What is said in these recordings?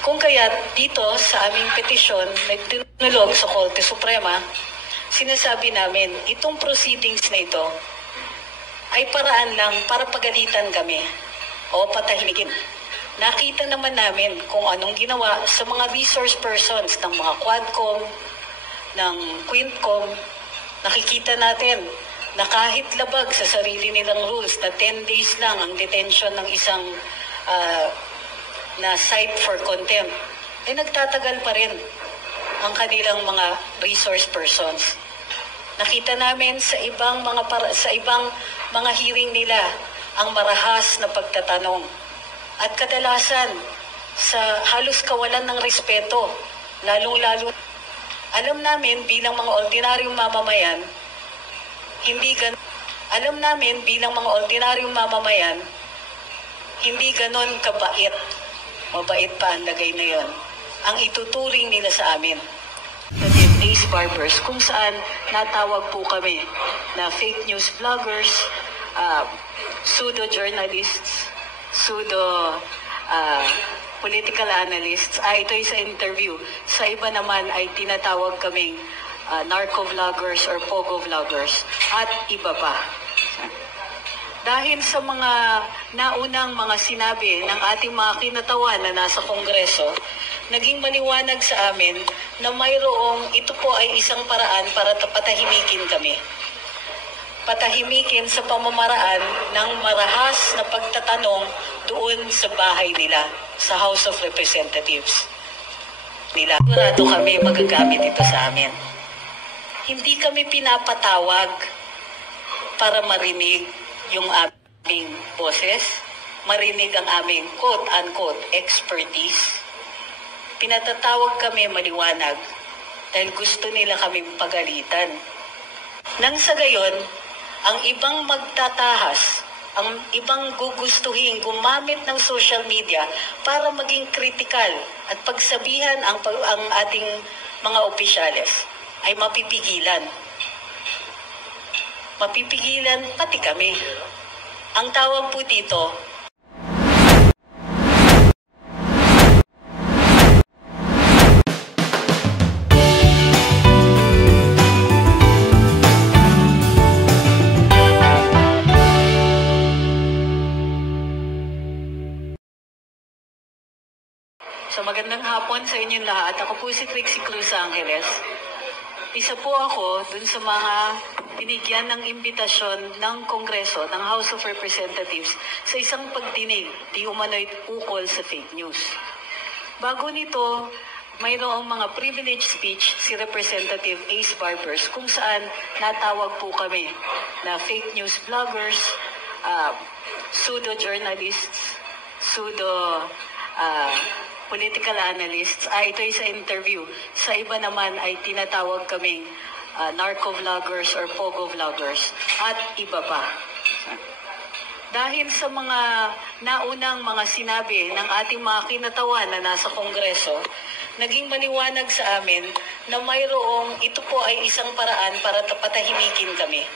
Kung kaya't dito sa aming petisyon na tinulog sa Korte Suprema, sinasabi namin itong proceedings na ito ay paraan lang para pagalitan kami o patahimikin. Nakita naman namin kung anong ginawa sa mga resource persons ng mga Quadcom, ng Quintcom. Nakikita natin na kahit labag sa sarili nilang rules na 10 days lang ang detention ng isang na cite for contempt, ay nagtatagal pa rin ang kanilang mga resource persons. Nakita namin sa ibang mga hearing nila ang marahas na pagtatanong at kadalasan sa halos kawalan ng respeto, lalong-lalo alam namin bilang mga ordinaryong mamamayan, hindi ganon kabait. Mabait pa ang lagay na yon ang ituturing nila sa amin. Ace Barbers, kung saan natawag po kami na fake news vloggers, pseudo-journalists, political analysts. Ito ay sa interview. Sa iba naman ay tinatawag kaming narco-vloggers or pogo-vloggers at iba pa. Dahil sa mga naunang mga sinabi ng ating mga kinatawan na nasa Kongreso, naging maliwanag sa amin na mayroong ito po ay isang paraan para patahimikin kami. Patahimikin sa pamamaraan ng marahas na pagtatanong doon sa bahay nila, sa House of Representatives nila. Sigurado kami magagamit ito sa amin. Hindi kami pinapatawag para marinig yung aming boses, marinig ang aming quote-unquote expertise. Pinatatawag kami maliwanag dahil gusto nila kaming pagalitan. Nang sa gayon, ang ibang magtatahas, ang ibang gugustuhin gumamit ng social media para maging kritikal at pagsabihan ang ating mga opisyales ay mapipigilan. Mapipigilan pati kami. Ang tawag po dito, so magandang hapon sa inyong lahat. Ako po si Trixie Cruz Angeles. Isa po ako dun sa mga binigyan ng imbitasyon ng Kongreso, ng House of Representatives sa isang pagdinig di umano'y ukol sa fake news. Bago nito, mayroong mga privileged speech si Representative Ace Barbers kung saan natawag po kami na fake news vloggers, pseudo-journalists, political analysts. Ito ay sa interview. Sa iba naman ay tinatawag kaming narco-vloggers or pogo-vloggers at iba pa. Dahil sa mga naunang mga sinabi ng ating mga kinatawan na nasa Kongreso, naging maliwanag sa amin na mayroong ito po ay isang paraan para patahimikin kami.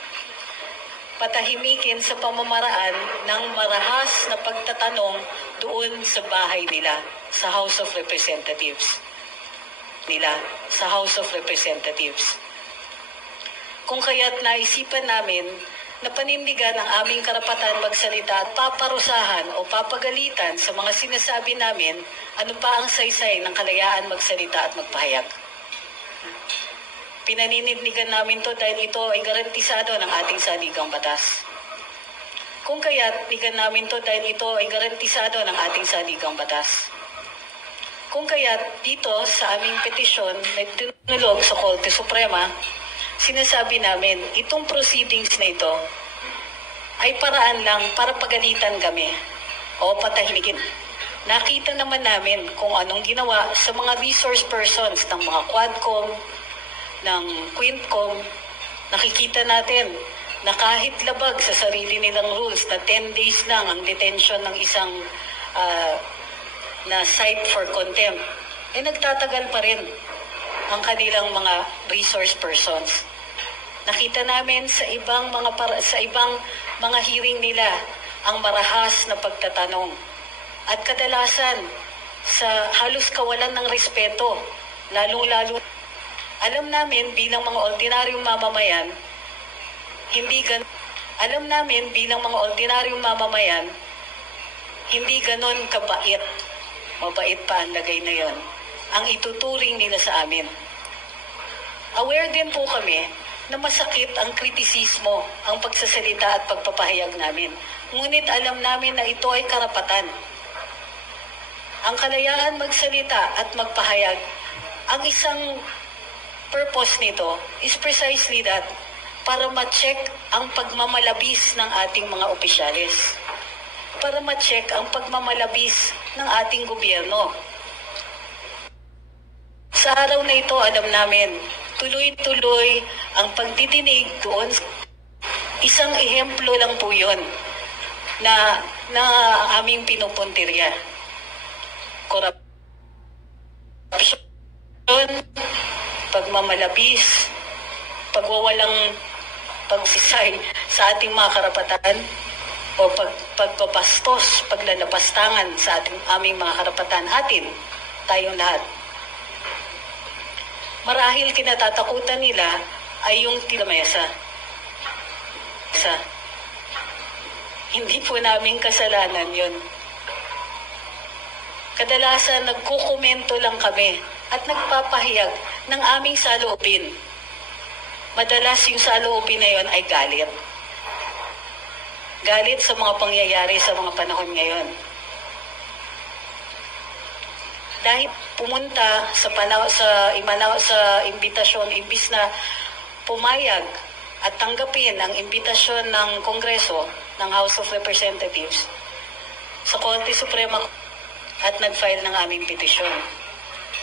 Patahimikin sa pamamaraan ng marahas na pagtatanong doon sa bahay nila, sa House of Representatives. Kung kaya't naisipan namin na panindigan ang aming karapatan magsalita at paparusahan o papagalitan sa mga sinasabi namin ano pa ang saysay ng kalayaan magsalita at magpahayag. Pinaninindigan namin to dahil ito ay garantisado ng ating saligang batas. Kung kaya't nigan namin to dahil ito ay garantisado ng ating saligang batas. Kung kaya't dito sa aming petisyon na tinulog sa Korte Suprema, sinasabi namin itong proceedings na ito ay paraan lang para pagalitan kami o patahimikin. Nakita naman namin kung anong ginawa sa mga resource persons ng mga Quadcom, ng Quintcom. Nakikita natin na kahit labag sa sarili nilang rules na 10 days lang ang detention ng isang na cite for contempt, ay nagtatagal pa rin ang kanilang mga resource persons. Nakita namin sa ibang mga hearing nila ang marahas na pagtatanong at kadalasan sa halos kawalan ng respeto, lalong-lalo. Alam namin bilang mga ordinaryong mamamayan, hindi ganon kabait. Mabait pa ang lagay na yon ang ituturing nila sa amin. Aware din po kami na masakit ang kritisismo, ang pagsasalita at pagpapahayag namin. Ngunit alam namin na ito ay karapatan. Ang kalayaan magsalita at magpahayag, ang isang purpose nito is precisely that, para ma-check ang pagmamalabis ng ating mga opisyalis. Para ma-check ang pagmamalabis ng ating gobyerno. Sa araw na ito, alam namin, tuloy-tuloy ang pagdidinig doon. Isang ehemplo lang po yun na aming pinupuntirya. Korupsyon, pagmamalabis, pagwawalang pagsisay sa ating mga karapatan, o pagpapastos, paglalapastangan sa aming mga karapatan, tayong lahat. Marahil kinatatakutan nila ay yung tilamesa. Hindi po namin kasalanan yun. Kadalasan nagkukomento lang kami at nagpapahayag ng aming saloobin. Madalas yung saloobin na yun ay galit. Galit sa mga pangyayari sa mga panahon ngayon. Dahil pumunta sa imbitasyon, imbis na pumayag at tanggapin ang imbitasyon ng Kongreso, ng House of Representatives, sa Korte Suprema at nag-file ng aming petisyon.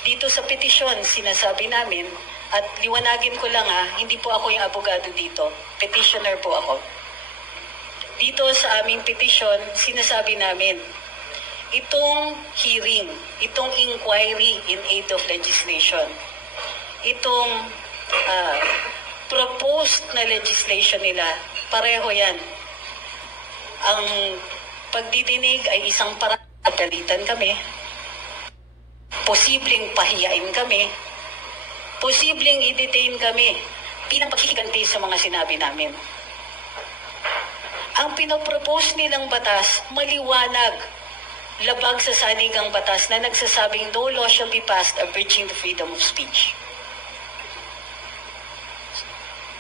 Dito sa petisyon, sinasabi namin, at liwanagin ko lang hindi po ako yung abogado dito, petitioner po ako. Dito sa aming petisyon, sinasabi namin, itong hearing, itong inquiry in aid of legislation, itong proposed na legislation nila, pareho yan. Ang pagdidinig ay isang pagalitan kami, posibleng pahiyain kami, posibleng i-detain kami bilang paghihiganti sa mga sinabi namin. Ang pinopropose nilang batas, maliwanag, labag sa saligang batas na nagsasabing no law shall be passed abridging the freedom of speech.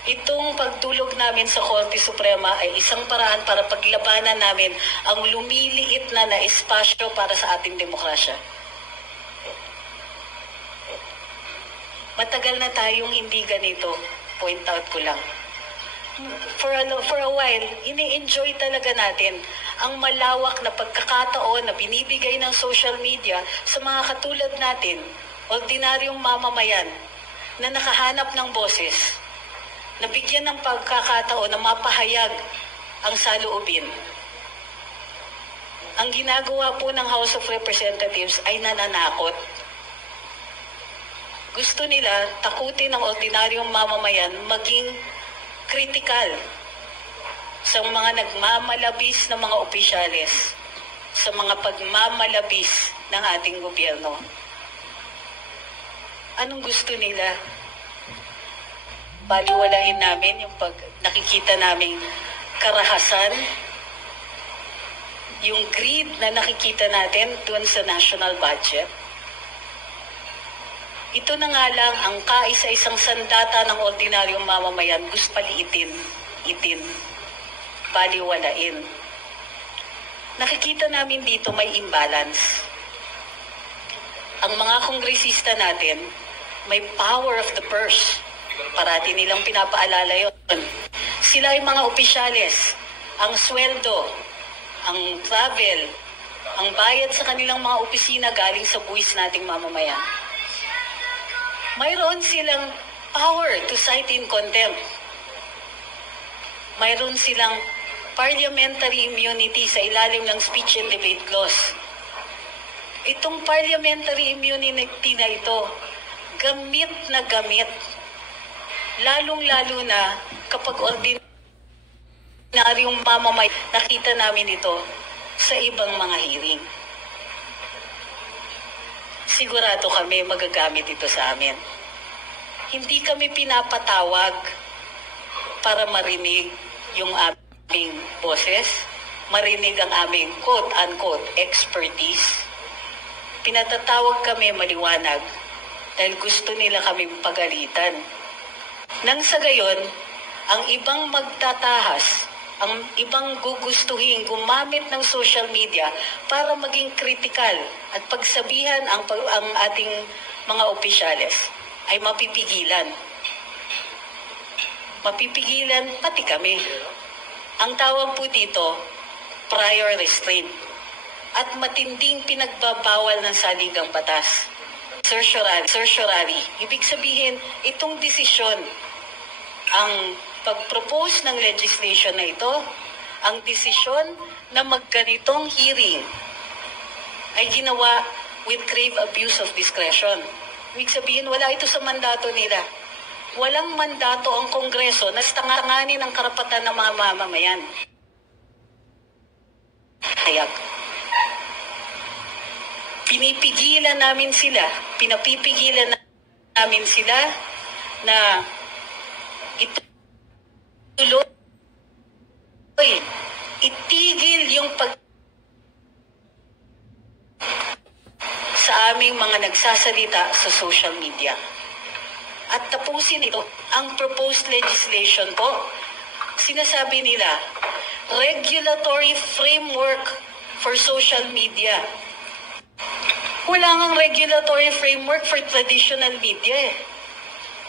Itong pagtulog namin sa Korte Suprema ay isang paraan para paglabanan namin ang lumiliit na espasyo para sa ating demokrasya. Matagal na tayong hindi ganito, point out ko lang. For a while, ini-enjoy talaga natin ang malawak na pagkakataon na binibigay ng social media sa mga katulad natin, ordinaryong mamamayan, na nakahanap ng boses, na bigyan ng pagkakataon na mapahayag ang saloobin. Ang ginagawa po ng House of Representatives ay nananakot. Gusto nila takutin ang ordinaryong mamamayan maging kritikal sa mga nagmamalabis na mga opisyalis, sa mga pagmamalabis ng ating gobyerno. Anong gusto nila? Baliwalain namin yung nakikita naming karahasan, yung greed na nakikita natin doon sa national budget. Ito na nga lang ang kaisa-isang sandata ng ordinaryong mamamayan, gusto paliitin, baliwalain. Nakikita namin dito may imbalance. Ang mga kongresista natin, may power of the purse. Parati nilang pinapaalala yon. Sila ay mga opisyales. Ang sweldo, ang travel, ang bayad sa kanilang mga opisina galing sa buwis nating mamamayan. Mayroon silang power to cite in contempt. Mayroon silang parliamentary immunity sa ilalim ng speech and debate clause. Itong parliamentary immunity na ito, gamit na gamit. Lalong-lalo na kapag ordinaryong mamamay, nakita namin ito sa ibang mga hearing. sigurado kami magagamit ito sa amin. Hindi kami pinapatawag para marinig yung aming boses, marinig ang aming quote-unquote expertise. Pinatatawag kami maliwanag dahil gusto nila kaming pagalitan. Nang sa gayon, ang ibang magtatahas, ang ibang gugustuhin gumamit ng social media para maging kritikal at pagsabihan ang ating mga opisyales ay mapipigilan. Mapipigilan pati kami. Ang tawag po dito, prior restraint at matinding pinagbabawal ng saligang batas. Certiorari. Ibig sabihin, itong desisyon, ang pag-propose ng legislation na ito, ang desisyon na magganitong hearing ay ginawa with grave abuse of discretion. Ibig sabihin, wala ito sa mandato nila. Walang mandato ang Kongreso na tanganin ang karapatan ng mga mamamayan. Hayag. Pinapigilan namin sila na ituloy, itigil yung sa aming mga nagsasalita sa social media. At tapusin ito. Ang proposed legislation po, sinasabi nila, regulatory framework for social media. Wala ngang regulatory framework for traditional media eh.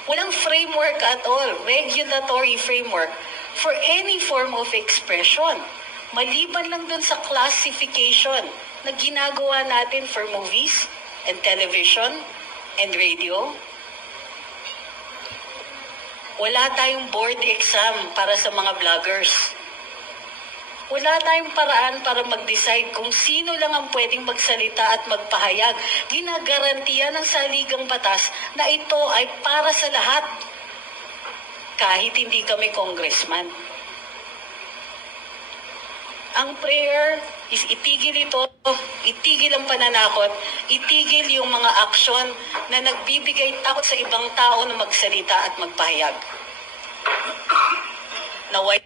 Walang framework at all, regulatory framework for any form of expression. Maliban lang dun sa classification na ginagawa natin for movies and television and radio. Wala tayong board exam para sa mga vloggers. Wala tayong paraan para mag-decide kung sino lang ang pwedeng magsalita at magpahayag. Ginagarantiya ng saligang batas na ito ay para sa lahat. Kahit hindi kami congressman. Ang prayer is itigil ito, itigil ang pananakot, itigil yung mga aksyon na nagbibigay takot sa ibang tao na magsalita at magpahayag. Naway